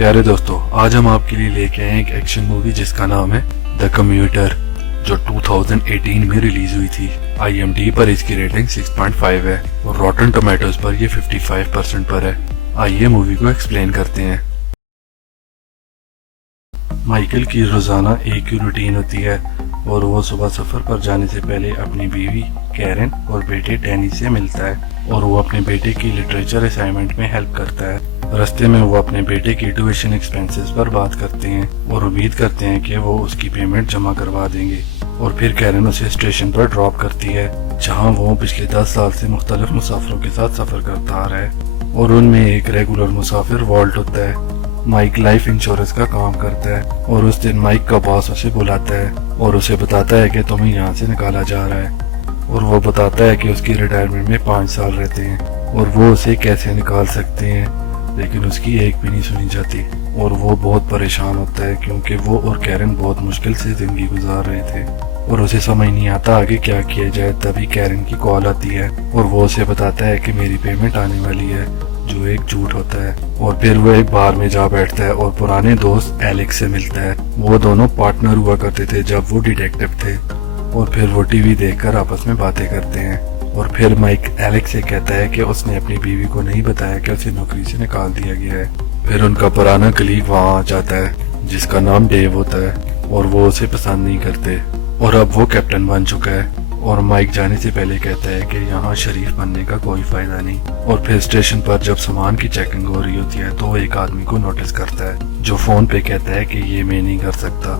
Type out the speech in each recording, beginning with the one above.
प्यारे दोस्तों, आज हम आपके लिए लेके आए एक एक्शन मूवी जिसका नाम है द कम्यूटर, जो 2018 में रिलीज हुई थी। IMDb पर इसकी रेटिंग 6.5 है और रॉटन टोमेटोज पर ये 55% पर है। आइए मूवी को एक्सप्लेन करते हैं। माइकल की रोजाना एक ही रूटीन होती है और वो सुबह सफर पर जाने से पहले अपनी बीवी कैरन और बेटे डैनी से मिलता है और वो अपने बेटे की लिटरेचर असाइनमेंट में हेल्प करता है। रास्ते में वो अपने बेटे की ट्यूशन एक्सपेंसेस पर बात करते हैं और उम्मीद करते हैं कि वो उसकी पेमेंट जमा करवा देंगे। और फिर कैरन उसे स्टेशन पर ड्रॉप करती है जहां वो पिछले 10 साल से मुख्तलिफ मुसाफिरों के साथ सफर करता आ रहा है और उनमें एक रेगुलर मुसाफिर वॉल्ट होता है। माइक लाइफ इंश्योरेंस का काम करता है और उस दिन माइक का बॉस उसे बुलाता है और उसे बताता है कि तुम्हें यहाँ से निकाला जा रहा है और वो बताता है कि उसकी रिटायरमेंट में 5 साल रहते हैं और वो उसे कैसे निकाल सकते हैं, लेकिन उसकी एक भी नहीं सुनी जाती और वो बहुत परेशान होता है क्योंकि वो और कैरन बहुत मुश्किल से जिंदगी गुजार रहे थे और उसे समझ नहीं आता आगे क्या किया जाए। तभी कैरन की कॉल आती है और वो उसे बताता है कि मेरी पेमेंट आने वाली है, जो एक झूठ होता है। और फिर वो एक बार में जा बैठता है और पुराने दोस्त एलेक्स से मिलता है। वो दोनों पार्टनर हुआ करते थे जब वो डिटेक्टिव थे और फिर वो टीवी देखकर आपस में बातें करते हैं। और फिर माइक एलेक्स से कहता है कि उसने अपनी बीवी को नहीं बताया कि उसे नौकरी से निकाल दिया गया है। फिर उनका पुराना कलीग वहाँ आ जाता है जिसका नाम डेव होता है और वो उसे पसंद नहीं करते और अब वो कैप्टन बन चुका है। और माइक जाने से पहले कहता है कि यहाँ शरीफ बनने का कोई फायदा नहीं। और फिर स्टेशन पर जब सामान की चेकिंग हो रही होती है तो वो एक आदमी को नोटिस करता है जो फोन पे कहता है कि ये मैं नहीं कर सकता।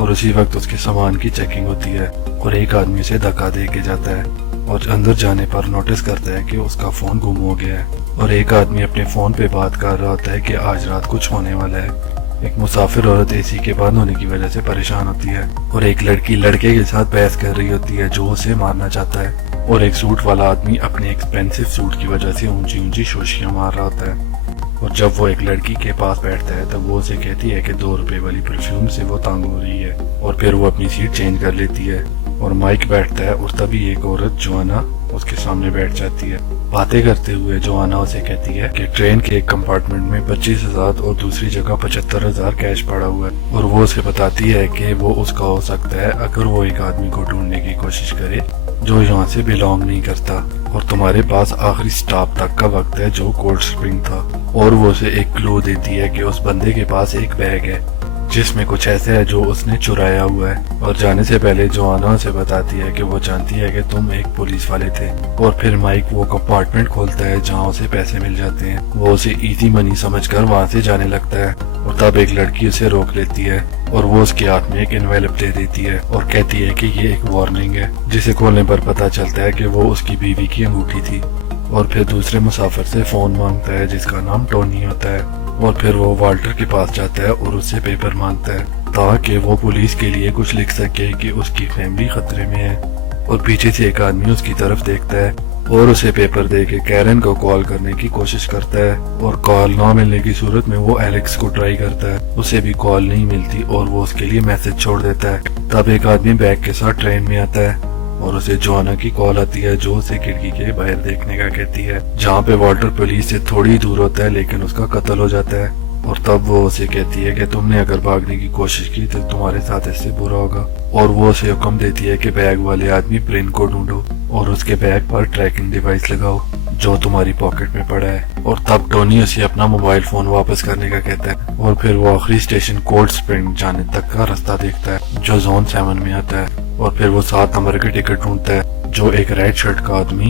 और उसी वक्त उसके सामान की चेकिंग होती है और एक आदमी उसे धक्का दे के जाता है और अंदर जाने पर नोटिस करता है कि उसका फोन गुम हो गया है। और एक आदमी अपने फोन पे बात कर रहा होता है कि आज रात कुछ होने वाला है। एक मुसाफिर औरत एसी के बंद होने की वजह से परेशान होती है और एक लड़की लड़के के साथ बहस कर रही होती है जो उसे मारना चाहता है। और एक सूट वाला आदमी अपने एक्सपेंसिव सूट की वजह से ऊंची ऊंची शोशियां मार रहा होता है। और जब वो एक लड़की के पास बैठता है तब वो उसे कहती है कि 2 रुपए वाली परफ्यूम से वो तंग हो रही है और फिर वो अपनी सीट चेंज कर लेती है और माइक बैठता है और तभी एक औरत जोआना उसके सामने बैठ जाती है। बातें करते हुए जोआना उसे कहती है कि ट्रेन के एक कंपार्टमेंट में 25,000 और दूसरी जगह 75,000 कैश पड़ा हुआ है और वो उसे बताती है कि वो उसका हो सकता है अगर वो एक आदमी को ढूंढने की कोशिश करे जो यहाँ से बिलोंग नहीं करता और तुम्हारे पास आखिरी स्टॉप तक का वक्त है जो कोल्ड स्प्रिंग था। और वो उसे एक क्लू देती है कि उस बंदे के पास एक बैग है जिसमें कुछ ऐसे है जो उसने चुराया हुआ है। और जाने से पहले जोआना उसे बताती है कि वो जानती है कि तुम एक पुलिस वाले थे। और फिर माइक वो कंपार्टमेंट खोलता है जहाँ उसे पैसे मिल जाते हैं। वो उसे इजी मनी समझकर वहाँ से जाने लगता है और तब एक लड़की उसे रोक लेती है और वो उसके हाथ में एक एनवेलप दे देती है और कहती है कि ये एक वार्निंग है, जिसे खोलने पर पता चलता है कि वो उसकी बीवी की अंगूठी थी। और फिर दूसरे मुसाफिर से फोन मांगता है जिसका नाम टोनी होता है और फिर वो वाल्टर के पास जाता है और उससे पेपर मांगता है ताकि वो पुलिस के लिए कुछ लिख सके कि उसकी फैमिली खतरे में है। और पीछे से एक आदमी उसकी तरफ देखता है और उसे पेपर दे के कैरन को कॉल करने की कोशिश करता है और कॉल ना मिलने की सूरत में वो एलेक्स को ट्राई करता है, उसे भी कॉल नहीं मिलती और वो उसके लिए मैसेज छोड़ देता है। तब एक आदमी बैग के साथ ट्रेन में आता है और उसे जोआना की कॉल आती है जो उसे खिड़की के बाहर देखने का कहती है जहाँ पे वाल्टर पुलिस से थोड़ी दूर होता है लेकिन उसका कत्ल हो जाता है। और तब वो उसे कहती है कि तुमने अगर भागने की कोशिश की तो तुम्हारे साथ इससे बुरा होगा। और वो उसे हुक्म देती है कि बैग वाले आदमी प्रिन को ढूंढो और उसके बैग पर ट्रैकिंग डिवाइस लगाओ जो तुम्हारी पॉकेट में पड़ा है। और तब टोनी उसे अपना मोबाइल फोन वापस करने का कहता है और फिर वो आखिरी स्टेशन कोल्ड स्प्रिंग जाने तक का रास्ता देखता है जो जोन 7 में आता है। और फिर वो 7 नंबर के टिकट ढूंढता है जो एक रेड शर्ट का आदमी,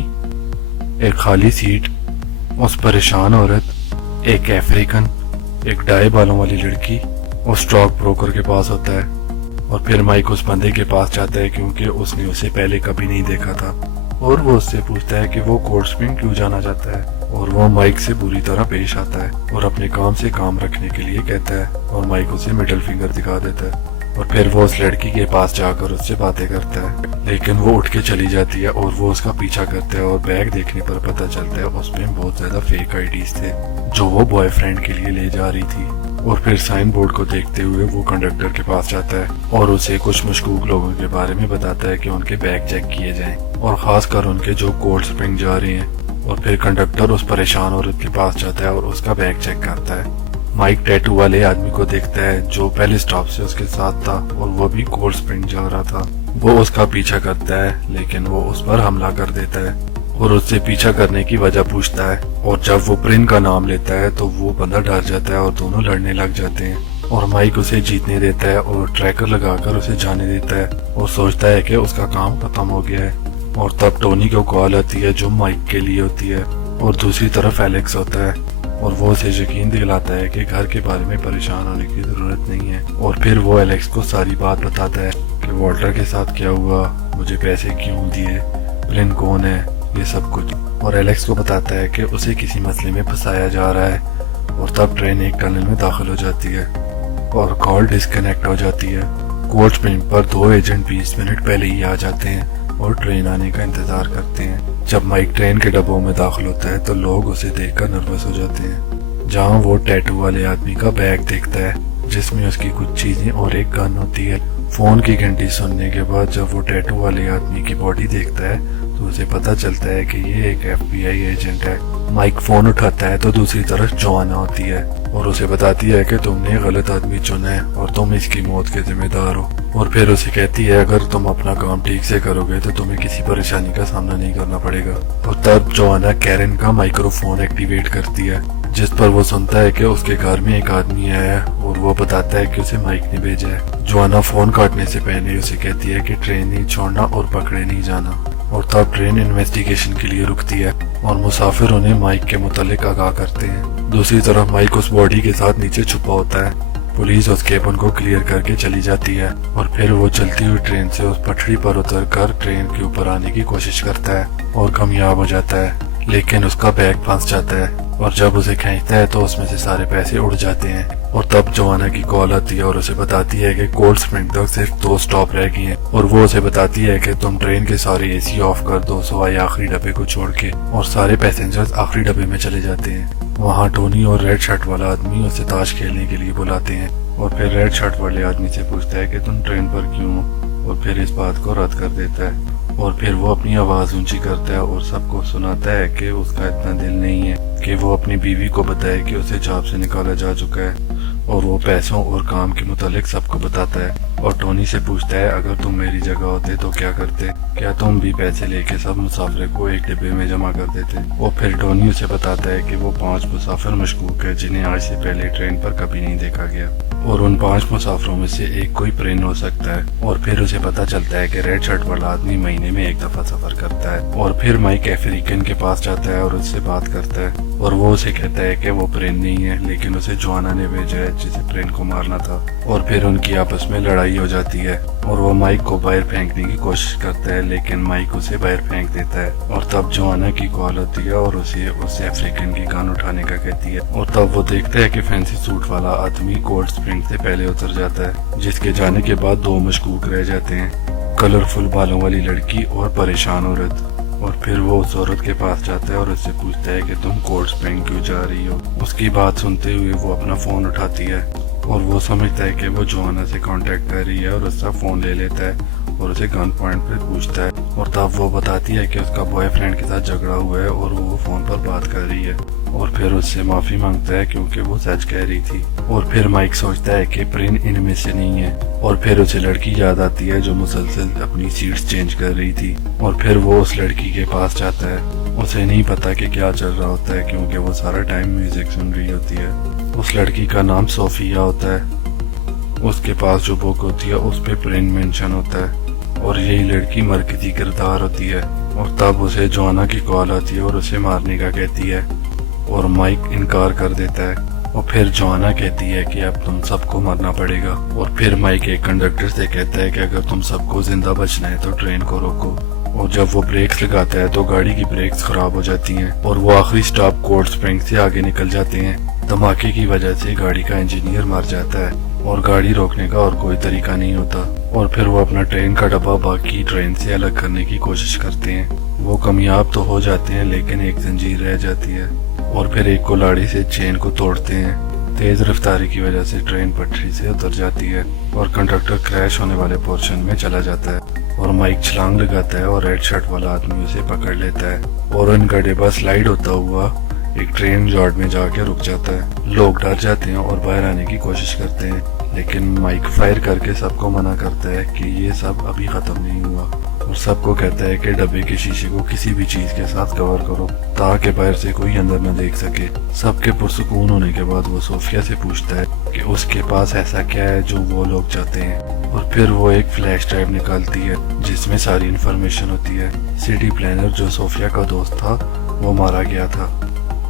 एक खाली सीट, उस परेशान औरत, एक अफ्रीकन, एक डाई बालों वाली लड़की और स्टॉक ब्रोकर के पास होता है। और फिर माइक उस बंदे के पास जाता है क्योंकि उसने उसे पहले कभी नहीं देखा था और वो उससे पूछता है कि वो कोल्ड स्प्रिंग क्यों जाना चाहता है। और वो माइक से बुरी तरह पेश आता है और अपने काम से काम रखने के लिए कहता है और माइक उसे मिडिल फिंगर दिखा देता है। और फिर वो उस लड़की के पास जाकर उससे बातें करता है लेकिन वो उठ के चली जाती है और वो उसका पीछा करता है और बैग देखने पर पता चलता है उसमें बहुत ज्यादा फेक आईडीज थे जो वो बॉयफ्रेंड के लिए ले जा रही थी। और फिर साइन बोर्ड को देखते हुए वो कंडक्टर के पास जाता है और उसे कुछ मशकूक लोगों के बारे में बताता है कि उनके बैग चेक किए जाएं और खासकर उनके जो कोल्ड स्प्रिंग जा रहे हैं। और फिर कंडक्टर उस परेशान औरत के पास जाता है और उसका बैग चेक करता है माइक टैटू वाले आदमी को देखता है जो पहले स्टॉप से उसके साथ था और वो भी कोल्ड स्प्रिंग जा रहा था। वो उसका पीछा करता है लेकिन वो उस पर हमला कर देता है और उससे पीछा करने की वजह पूछता है, और जब वो प्रिन का नाम लेता है तो वो बंदा डर जाता है और दोनों लड़ने लग जाते हैं। और माइक उसे जीतने देता है और ट्रैकर लगाकर उसे जाने देता है और सोचता है कि उसका काम खत्म हो गया है। और तब टोनी को कॉल आती है जो माइक के लिए होती है, और दूसरी तरफ एलेक्स होता है और वो उसे यकीन दिलाता है कि घर के बारे में परेशान होने की जरूरत नहीं है। और फिर वो एलेक्स को सारी बात बताता है कि वॉल्टर के साथ क्या हुआ, मुझे पैसे क्यों दिए, प्रिन कौन है, ये सब कुछ। और एलेक्स को बताता है कि उसे किसी मसले में फंसाया जा रहा है। और तब ट्रेन एक टनल में दाखिल हो जाती है और कॉल डिस्कनेक्ट हो जाती है। कोल्ड स्प्रिंग पर 2 एजेंट 20 मिनट पहले ही आ जाते हैं और ट्रेन आने का इंतजार करते हैं। जब माइक ट्रेन के डब्बों में दाखिल होता है तो लोग उसे देखकर नर्वस हो जाते हैं। जहां वो टैटू वाले आदमी का बैग देखता है जिसमें उसकी कुछ चीजें और एक गन होती है। फोन की घंटी सुनने के बाद जब वो टैटू वाले आदमी की बॉडी देखता है तो उसे पता चलता है कि ये एक FBI एजेंट है। माइक फोन उठाता है तो दूसरी तरफ जोआना होती है और उसे बताती है कि तुमने गलत आदमी चुना है और तुम इसकी मौत के जिम्मेदार हो। और फिर उसे कहती है अगर तुम अपना काम ठीक से करोगे तो तुम्हें किसी परेशानी का सामना नहीं करना पड़ेगा। और तब जोआना कैरन का माइक्रोफोन एक्टिवेट करती है जिस पर वो सुनता है कि उसके घर में एक आदमी आया है और वो बताता है कि उसे माइक ने भेजा है। जोआना फोन काटने से पहले उसे कहती है कि ट्रेन नहीं छोड़ना और पकड़े नहीं जाना। और तब ट्रेन इन्वेस्टिगेशन के लिए रुकती है और मुसाफिर उन्हें माइक के मुतालिक आगाह करते हैं। दूसरी तरफ माइक उस बॉडी के साथ नीचे छुपा होता है। पुलिस उस केबिन को क्लियर करके चली जाती है और फिर वो चलती हुई ट्रेन से उस पटरी पर उतरकर ट्रेन के ऊपर आने की कोशिश करता है और कामयाब हो जाता है, लेकिन उसका बैग फंस जाता है और जब उसे खींचता है तो उसमें से सारे पैसे उड़ जाते हैं। और तब जोआना की कॉल आती है और उसे बताती है कि कोल्ड स्प्रिंग तक सिर्फ 2 स्टॉप रह गए हैं और वो उसे बताती है कि तुम ट्रेन के सारे AC ऑफ कर दो सवाई आखिरी डब्बे को छोड़ के, और सारे पैसेंजर्स आखिरी डब्बे में चले जाते हैं। वहाँ टोनी और रेड शर्ट वाला आदमी उसे ताश खेलने के लिए बुलाते हैं और फिर रेड शर्ट वाले आदमी से पूछता है कि तुम ट्रेन पर क्यों हो, और फिर इस बात को रद्द कर देता है। और फिर वो अपनी आवाज ऊंची करता है और सबको सुनाता है कि उसका इतना दिल नहीं है कि वो अपनी बीवी को बताए कि उसे जॉब से निकाला जा चुका है, और वो पैसों और काम के मुतालिक सबको बताता है। और टोनी से पूछता है अगर तुम मेरी जगह होते तो क्या करते, क्या तुम भी पैसे लेके सब मुसाफिर को एक डिब्बे में जमा कर देते। और फिर टोनी उसे बताता है कि वो 5 मुसाफिर मशकूक है जिन्हें आज से पहले ट्रेन पर कभी नहीं देखा गया, और उन 5 मुसाफिरों में से एक कोई प्रिन हो सकता है। और फिर उसे पता चलता है कि रेड शर्ट वाला आदमी महीने में 1 दफा सफर करता है। और फिर माइक अफ्रीकन के पास जाता है और उससे बात करता है और वो उसे कहता है कि वो प्रिन नहीं है लेकिन उसे जोआना ने भेजा है जिसे प्रिन को मारना था। और फिर उनकी आपस में लड़ाई हो जाती है और वो माइक को बाहर फेंकने की कोशिश करता है लेकिन माइक उसे बाहर फेंक देता है। और तब जोआना की कॉल होती है और उसे अफ्रीकन की गन उठाने का कहती है। और तब वो देखता है कि फैंसी सूट वाला आदमी कोल्ड स्प्रिंग से पहले उतर जाता है, जिसके जाने के बाद 2 मशकूक रह जाते हैं, कलरफुल बालों वाली लड़की और परेशान औरत। और फिर वो उस औरत के पास जाता है और उससे पूछता है कि तुम कोल्ड स्प्रिंग क्यों जा रही हो। उसकी बात सुनते हुए वो अपना फोन उठाती है और वो समझता है कि वो जोआना से कांटेक्ट कर रही है और उसका फोन ले लेता है और उसे गन पॉइंट पे पूछता है। और तब वो बताती है कि उसका बॉयफ्रेंड के साथ झगड़ा हुआ है और वो फोन पर बात कर रही है, और फिर उससे माफी मांगता है क्योंकि वो सच कह रही थी। और फिर माइक सोचता है कि प्रिन इनमें से नहीं है, और फिर उसे लड़की याद आती है जो मुसलसल अपनी सीट्स चेंज कर रही थी। और फिर वो उस लड़की के पास जाता है। उसे नहीं पता कि क्या चल रहा होता है क्योंकि वो सारा टाइम म्यूजिक सुन रही होती है। उस लड़की का नाम सोफिया होता है। उसके पास जो बुक होती है उस पे प्रिन मेंशन होता है और यही लड़की मरकजी किरदार होती है। और तब उसे जोआना की कॉल आती है और उसे मारने का कहती है और माइक इनकार कर देता है। और फिर जोआना कहती है कि अब तुम सबको मरना पड़ेगा। और फिर माइक एक कंडक्टर से कहता है कि अगर तुम सबको जिंदा बचना है तो ट्रेन को रोको। और जब वो ब्रेक्स लगाता है तो गाड़ी की ब्रेक्स खराब हो जाती हैं और वो आखिरी स्टॉप कोल्ड स्प्रिंग से आगे निकल जाते हैं। धमाके की वजह से गाड़ी का इंजीनियर मर जाता है और गाड़ी रोकने का और कोई तरीका नहीं होता। और फिर वो अपना ट्रेन का डब्बा बाकी ट्रेन से अलग करने की कोशिश करते हैं। वो कामयाब तो हो जाते हैं लेकिन एक जंजीर रह जाती है और फिर एक कुल्हाड़ी से चेन को तोड़ते हैं। तेज रफ्तारी की वजह से ट्रेन पटरी से उतर जाती है और कंडक्टर क्रैश होने वाले पोर्शन में चला जाता है और माइक छलांग लगाता है और रेड शर्ट वाला आदमी उसे पकड़ लेता है और उनका डिब्बा स्लाइड होता हुआ ایک ٹرین یارڈ میں جا کے رک جاتا ہے۔ لوگ ڈر جاتے ہیں اور باہر آنے کی کوشش کرتے ہیں، لیکن مائک فائر کر کے سب کو منع کرتا ہے کہ یہ سب ابھی ختم نہیں ہوا، اور سب کو کہتا ہے کہ ڈبے کے شیشے کو کسی بھی چیز کے ساتھ کور کرو تاکہ باہر سے کوئی اندر نہ دیکھ سکے۔ سب کے پرسکون ہونے کے بعد وہ صوفیہ سے پوچھتا ہے کہ اس کے پاس ایسا کیا ہے جو وہ لوگ چاہتے ہیں، اور پھر وہ ایک فلیش ڈرائیو نکالتی ہے جس میں ساری انفارمیشن ہوتی ہے۔ سٹی پلانر جو صوفیہ کا دوست تھا وہ مارا گیا تھا،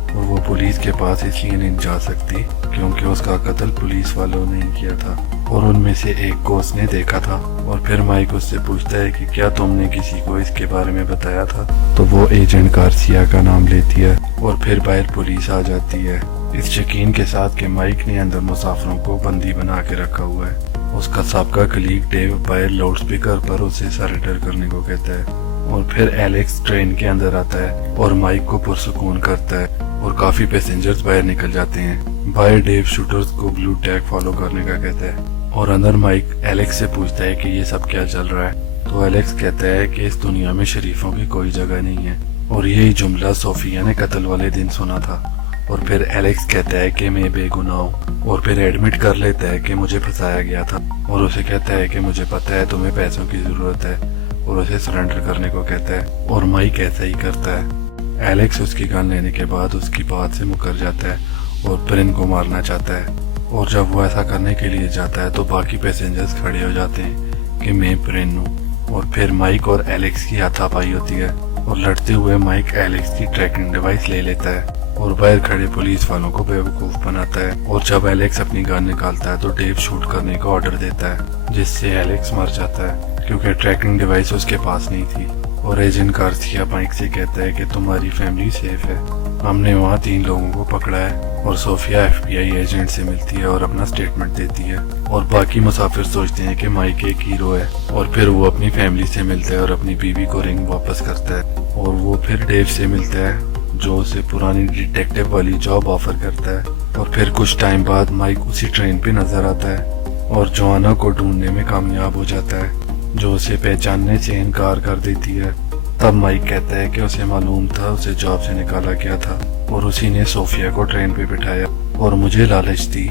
اور وہ پولیس کے پاس اس لیے نہیں جا سکتی کیونکہ اس کا قتل پولیس والوں نے ہی کیا تھا، اور ان میں سے ایک کو اس نے دیکھا تھا۔ اور پھر مائک اس سے پوچھتا ہے کہ کیا تم نے کسی کو اس کے بارے میں بتایا تھا، تو وہ ایجنٹ گارسیا کا نام لیتی ہے، اور پھر باہر پولیس آ جاتی ہے اس یقین کے ساتھ کہ مائک نے اندر مسافروں کو بندی بنا کے رکھا ہوا ہے۔ اس کا سابقہ کلیگ ڈیو باہر لاؤڈ سپیکر پر اسے سریڈر کرنے کو کہتا ہے، اور پھر ایلیکس ٹرین کے اندر آتا ہے اور مائک کو پرسکون کرتا ہے، اور کافی پیسنجرز باہر نکل جاتے ہیں۔ باہر ڈیو شوٹرز کو بلو ٹیگ فالو کرنے کا کہتا ہے، اور اندر مائک ایلیکس سے پوچھتا ہے کہ یہ سب کیا چل رہا ہے، تو ایلیکس کہتا ہے کہ اس دنیا میں شریفوں کی کوئی جگہ نہیں ہے، اور یہی جملہ صوفیہ نے قتل والے دن سنا تھا۔ اور پھر ایلیکس کہتا ہے کہ میں بے گناہ ہوں، اور پھر ایڈمٹ کر لیتا ہے کہ مجھے پھنسایا گیا تھا، اور اسے کہتا ہے کہ مجھے پتا ہے تمہیں پیسوں کی ضرورت ہے، اور اسے سرنڈر کرنے کو کہتا ہے، اور مائک ایسا ہی کرتا ہے۔ ایلیکس اس کی گن لینے کے بعد اس کی بات سے مکر جاتا ہے اور پرن کو مارنا چاہتا ہے، اور جب وہ ایسا کرنے کے لیے جاتا ہے تو باقی پیسنجرز کھڑے ہو جاتے ہیں کہ میں پرن ہوں، اور پھر مائک اور ایلیکس کی ہاتھا پائی ہوتی ہے، اور لڑتے ہوئے مائک ایلیکس کی ٹریکنگ ڈیوائس لے لیتا ہے اور باہر کھڑے پولیس والوں کو بیوقوف بناتا ہے، اور جب ایلیکس اپنی گن نکالتا ہے تو ڈیو شوٹ کرنے کا آرڈر دیتا ہے، جس سے ایلیکس مر جاتا ہے کیونکہ ٹریکنگ ڈیوائس اس کے پاس نہیں تھی۔ اور ایجنٹ گارسیا مائک سے کہتا ہے کہ تمہاری فیملی سیف ہے، ہم نے وہاں 3 لوگوں کو پکڑا ہے، اور صوفیہ FBI ایجنٹ سے ملتی ہے اور اپنا سٹیٹمنٹ دیتی ہے، اور باقی مسافر سوچتے ہیں کہ مائک ایک ہیرو ہے، اور پھر وہ اپنی فیملی سے ملتا ہے اور اپنی بیوی کو رنگ واپس کرتا ہے، اور وہ پھر ڈیو سے ملتا ہے جو اسے پرانی ڈیٹیکٹیو والی جاب آفر کرتا ہے، اور پھر کچھ ٹائم بعد مائک اسی ٹرین پہ نظر آتا ہے اور جوانا کو ڈھونڈنے میں کامیاب ہو جاتا ہے جو اسے پہچاننے سے انکار کر دیتی ہے۔ تب مائک کہتا ہے کہ اسے معلوم تھا اسے جاب سے نکالا گیا تھا، اور اسی نے صوفیہ کو ٹرین پہ بٹھایا اور مجھے لالچ دی،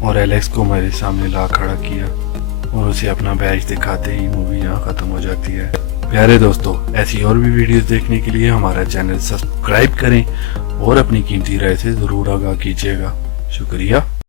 اور ایلیکس کو میرے سامنے لا کھڑا کیا، اور اسے اپنا بیج دکھاتے ہی مووی یہاں ختم ہو جاتی ہے۔ پیارے دوستو، ایسی اور بھی ویڈیوز دیکھنے کے لیے ہمارا چینل سبسکرائب کریں اور اپنی قیمتی رائے سے ضرور آگاہ کیجیے گا۔ شکریہ۔